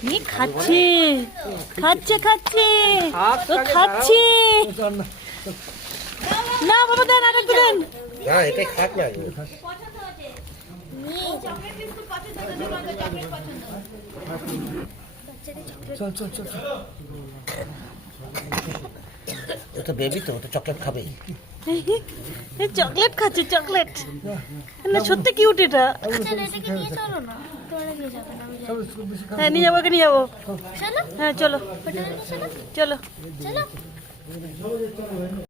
কি খাচ্ছে খাচ্ছে খাচ্ছে খাচ্ছে না বাবা দেন আরেকটু দেন না এটাই খাক না চল চল চল ওটা বেবি তো ওটা চকলেট খাবে চকলেট খাচ্ছে চকলেট না সত্যি কিউট এটা হ্যাঁ নিয়ে যাবো নিয়ে যাবো হ্যাঁ চলো চলো